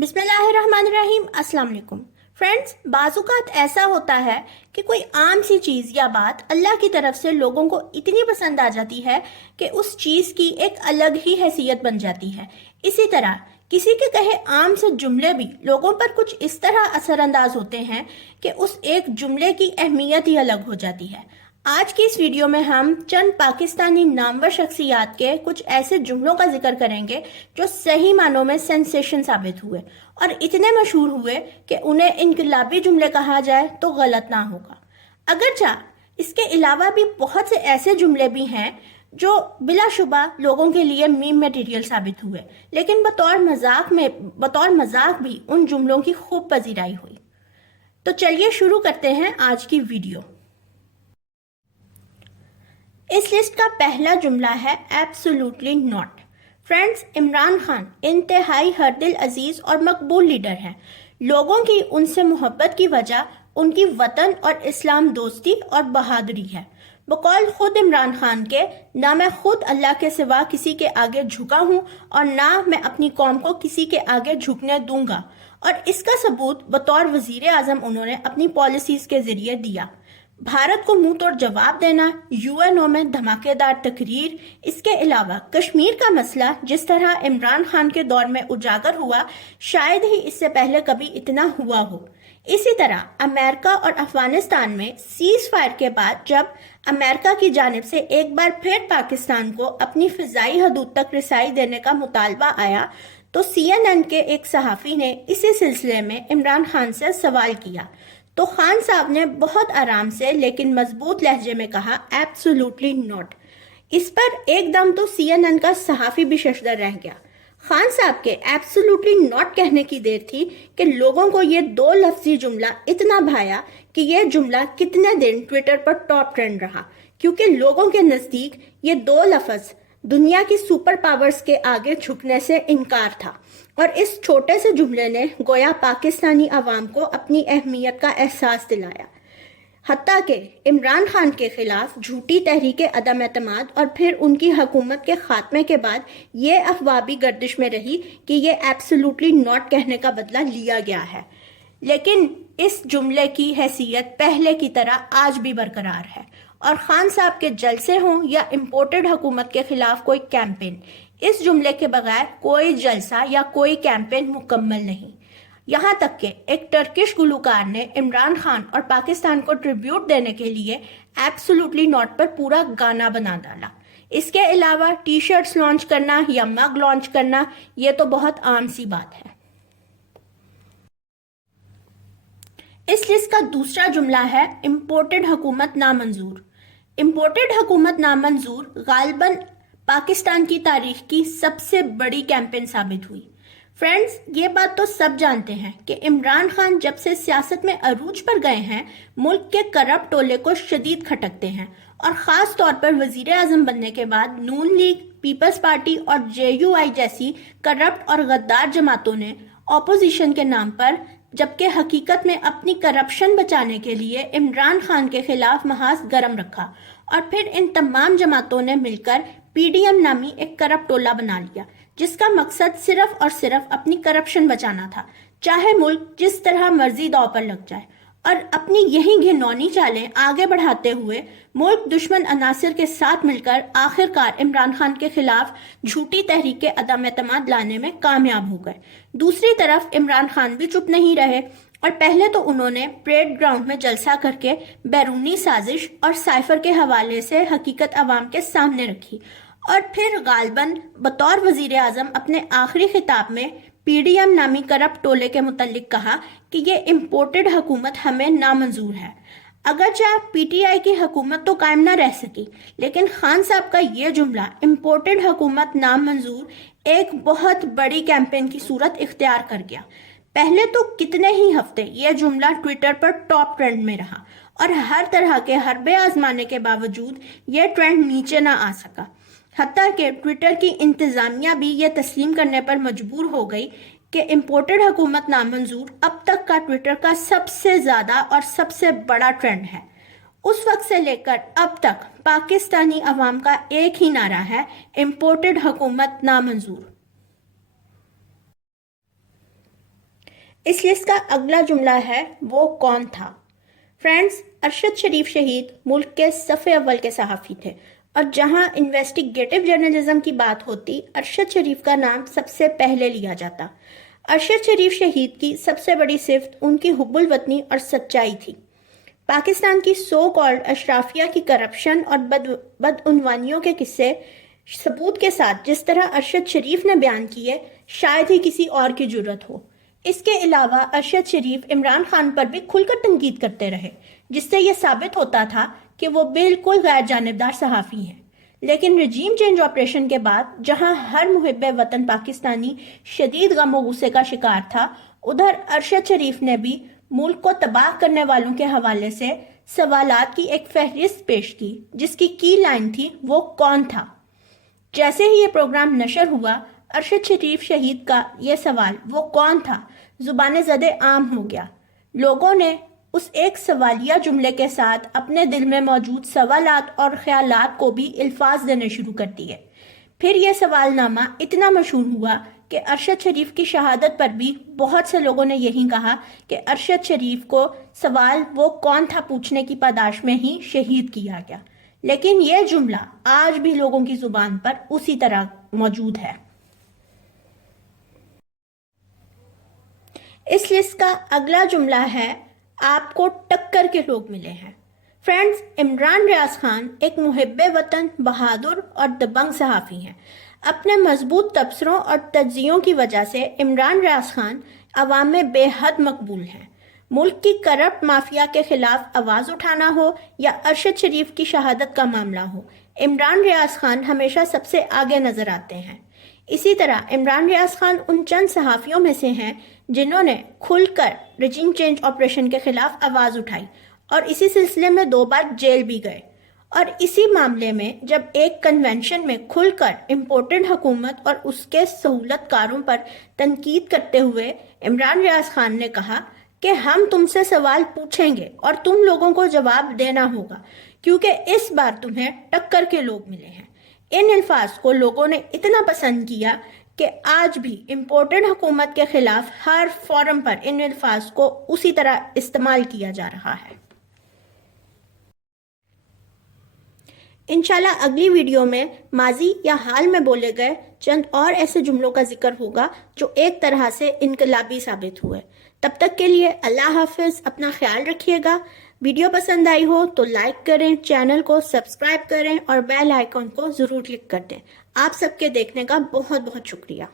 बिस्मिल्लाहिर्रहमानिर्रहीम। अस्सलाम वालेकुम फ्रेंड्स, बाज़-औक़ात ऐसा होता है कि कोई आम सी चीज़ या बात अल्लाह की तरफ से लोगों को इतनी पसंद आ जाती है कि उस चीज़ की एक अलग ही हैसियत बन जाती है। इसी तरह किसी के कहे आम से जुमले भी लोगों पर कुछ इस तरह असरअंदाज होते हैं कि उस एक जुमले की अहमियत ही अलग हो जाती है। आज की इस वीडियो में हम चंद पाकिस्तानी नामवर शख्सियात के कुछ ऐसे जुमलों का जिक्र करेंगे जो सही मानों में सेंसेशन साबित हुए और इतने मशहूर हुए कि उन्हें इनकलाबी जुमले कहा जाए तो गलत ना होगा। अगरचा इसके अलावा भी बहुत से ऐसे जुमले भी हैं जो बिलाशुबा लोगों के लिए मीम मटेरियल साबित हुए, लेकिन बतौर मजाक भी उन जुमलों की खूब पजीराई हुई। तो चलिए शुरू करते हैं आज की वीडियो। इस लिस्ट का पहला जुमला है absolutely not. Friends, Imran Khan इंतहाई हरदिल अजीज और मकबूल लीडर हैं। लोगों की उनसे मोहब्बत की वजह उनकी वतन और इस्लाम दोस्ती और बहादुरी है। बकौल खुद इमरान खान के, ना मैं खुद अल्लाह के सिवा किसी के आगे झुका हूँ और ना मैं अपनी कौम को किसी के आगे झुकने दूंगा, और इसका सबूत बतौर वजीर आजम उन्होंने अपनी पॉलिसीज के जरिए दिया। भारत को मुंह तोड़ जवाब देना, यूएनओ में धमाकेदार तकरीर, इसके अलावा कश्मीर का मसला जिस तरह इमरान खान के दौर में उजागर हुआ, शायद ही इससे पहले कभी इतना हुआ हो। इसी तरह अमेरिका और अफगानिस्तान में सीज फायर के बाद जब अमेरिका की जानिब से एक बार फिर पाकिस्तान को अपनी फिजाई हदूद तक रिसाई देने का मुतालबा आया, तो CNN के एक सहाफी ने इसी सिलसिले में इमरान खान से सवाल किया, तो खान साहब ने बहुत आराम से लेकिन मजबूत लहजे में कहा, एब्सोल्युटली नॉट। इस पर एकदम तो CNN का सहाफी भी शशदर रह गया। खान साहब के एब्सोल्युटली नॉट कहने की देर थी कि लोगों को ये दो लफ्जी जुमला इतना भाया कि ये जुमला कितने दिन ट्विटर पर टॉप ट्रेंड रहा, क्योंकि लोगों के नजदीक ये दो लफ्ज दुनिया की सुपर पावर्स के आगे झुकने से इनकार था, और इस छोटे से जुमले ने गोया पाकिस्तानी अवाम को अपनी अहमियत का एहसास दिलाया। हत्ता के इमरान खान के खिलाफ झूठी तहरीक अदम एतमाद और फिर उनकी हुकूमत के खात्मे के बाद ये अफवाह भी गर्दिश में रही कि ये एब्सोल्युटली नॉट कहने का बदला लिया गया है, लेकिन इस जुमले की हैसियत पहले की तरह आज भी बरकरार है। और खान साहब के जलसे हों या इम्पोर्टेड हुकूमत के खिलाफ कोई कैंपेन, इस जुमले के बगैर कोई जलसा या कोई कैंपेन मुकम्मल नहीं। यहाँ तक कि एक टर्किश गुलूकार ने इमरान खान और पाकिस्तान को ट्रिब्यूट देने के लिए एब्सोल्युटली नॉट पर पूरा गाना बना डाला। इसके अलावा टी शर्ट्स लॉन्च करना या मग लॉन्च करना, ये तो बहुत आम सी बात है। इस लिस्ट का दूसरा जुमला है इम्पोर्टेड हुकूमत नामंजूर। इम्पोर्टेड हुकूमत नामंजूर गालिबन पाकिस्तान की तारीख की सबसे बड़ी कैंपेन साबित हुई। फ्रेंड्स, ये बात तो सब जानते हैं कि इमरान खान जब से सियासत में अरूज पर गए हैं, मुल्क के करप्ट टोले को शदीद खटकते हैं, और खास तौर पर वजीर आजम बनने के बाद नून लीग, पीपल्स पार्टी और JUI जैसी करप्ट और गद्दार जमातों ने ऑपोजिशन के नाम पर, जबकि हकीकत में अपनी करप्शन बचाने के लिए इमरान खान के खिलाफ महाज गरम रखा, और फिर इन तमाम जमातों ने मिलकर PDM नामी एक करप्ट टोला बना लिया, जिसका मकसद सिर्फ और सिर्फ अपनी करप्शन बचाना था, चाहे मुल्क जिस तरह मर्जी दांव पर लग जाए। और अपनी यही घिनौनी चालें आगे बढ़ाते हुए मुल्क दुश्मन अनासिर के साथ मिलकर आखिरकार इमरान खान के खिलाफ झूठी तहरीक अदम एतमाद लाने में कामयाब हो गए। दूसरी तरफ इमरान खान भी चुप नहीं रहे, और पहले तो उन्होंने परेड ग्राउंड में जलसा करके बैरूनी साजिश और साइफर के हवाले से हकीकत अवाम के सामने रखी, और फिर गालिबन बतौर वजीर आजम अपने आखिरी खिताब में PDM नामी करप्ट टोले के मुतल्लिक कहा कि ये इम्पोर्टेड हुकूमत हमें नामंजूर है। अगरचे PTI की हुकूमत तो कायम ना रह सकी, लेकिन खान साहब का ये जुमला इम्पोर्टेड हुकूमत नामंजूर एक बहुत बड़ी कैंपेन की सूरत इख्तियार कर गया। पहले तो कितने ही हफ्ते ये जुमला ट्विटर पर टॉप ट्रेंड में रहा, और हर तरह के हरबे आजमाने के बावजूद ये ट्रेंड नीचे ना आ सका। हत्ता कि ट्विटर की इंतजामिया भी ये तस्लीम करने पर मजबूर हो गई कि इम्पोर्टेड हुकूमत नामंजूर अब तक का ट्विटर का सबसे ज्यादा और सबसे बड़ा ट्रेंड है। उस वक्त से लेकर अब तक पाकिस्तानी अवाम का एक ही नारा है, इम्पोर्टेड हुकूमत नामंजूर। اس لسٹ کا اگلا جملہ ہے وہ کون تھا؟ فرینڈز، ارشد شریف شہید ملک کے صف اول کے صحافی تھے، اور جہاں انویسٹیگیٹو جرنلزم کی بات ہوتی ارشد شریف کا نام سب سے پہلے لیا جاتا۔ ارشد شریف شہید کی سب سے بڑی صفت ان کی حب الوطنی اور سچائی تھی۔ پاکستان کی سو کالڈ اشرافیہ کی کرپشن اور بدعنوانیوں کے قصے ثبوت کے ساتھ جس طرح ارشد شریف نے بیان کیے، شاید ہی کسی اور کی جرت ہو۔ اس کے علاوہ ارشد شریف عمران خان پر بھی کھل کر تنقید کرتے رہے، جس سے یہ ثابت ہوتا تھا کہ وہ بالکل غیر جانبدار صحافی ہیں۔ لیکن رجیم چینج آپریشن کے بعد جہاں ہر محب وطن پاکستانی شدید غم و غصے کا شکار تھا، ادھر ارشد شریف نے بھی ملک کو تباہ کرنے والوں کے حوالے سے سوالات کی ایک فہرست پیش کی، جس کی لائن تھی وہ کون تھا۔ جیسے ہی یہ پروگرام نشر ہوا، ارشد شریف شہید کا یہ سوال وہ کون تھا زبان زد عام ہو گیا۔ لوگوں نے اس ایک سوالیہ جملے کے ساتھ اپنے دل میں موجود سوالات اور خیالات کو بھی الفاظ دینے شروع کر دیے۔ پھر یہ سوال نامہ اتنا مشہور ہوا کہ ارشد شریف کی شہادت پر بھی بہت سے لوگوں نے یہی کہا کہ ارشد شریف کو سوال وہ کون تھا پوچھنے کی پاداش میں ہی شہید کیا گیا۔ لیکن یہ جملہ آج بھی لوگوں کی زبان پر اسی طرح موجود ہے۔ اس لسٹ کا اگلا جملہ ہے آپ کو ٹکر کے لوگ ملے ہیں۔ فرینڈز، عمران ریاض خان ایک محب وطن، بہادر اور دبنگ صحافی ہیں۔ اپنے مضبوط تبصروں اور تجزیوں کی وجہ سے عمران ریاض خان عوام میں بے حد مقبول ہیں۔ ملک کی کرپٹ مافیا کے خلاف آواز اٹھانا ہو یا ارشد شریف کی شہادت کا معاملہ ہو، عمران ریاض خان ہمیشہ سب سے آگے نظر آتے ہیں۔ اسی طرح عمران ریاض خان ان چند صحافیوں میں سے ہیں جنہوں نے کھل کر رجیم چینج آپریشن کے خلاف آواز اٹھائی اور اسی سلسلے میں 2 بار جیل بھی گئے۔ اور اسی معاملے میں جب ایک کنونشن میں کھل کر امپورٹنٹ حکومت اور اس کے سہولت کاروں پر تنقید کرتے ہوئے عمران ریاض خان نے کہا کہ ہم تم سے سوال پوچھیں گے اور تم لوگوں کو جواب دینا ہوگا، کیونکہ اس بار تمہیں ٹکر کے لوگ ملے ہیں۔ ان الفاظ کو لوگوں نے اتنا پسند کیا کہ آج بھی امپورٹنٹ حکومت کے خلاف ہر فورم پر ان الفاظ کو اسی طرح استعمال کیا جا رہا ہے۔ انشاءاللہ اگلی ویڈیو میں ماضی یا حال میں بولے گئے چند اور ایسے جملوں کا ذکر ہوگا جو ایک طرح سے انقلابی ثابت ہوئے۔ تب تک کے لیے اللہ حافظ، اپنا خیال رکھیے گا۔ ویڈیو پسند آئی ہو تو لائک کریں، چینل کو سبسکرائب کریں اور بیل آئیکن کو ضرور کلک کر دیں۔ آپ سب کے دیکھنے کا بہت بہت شکریہ۔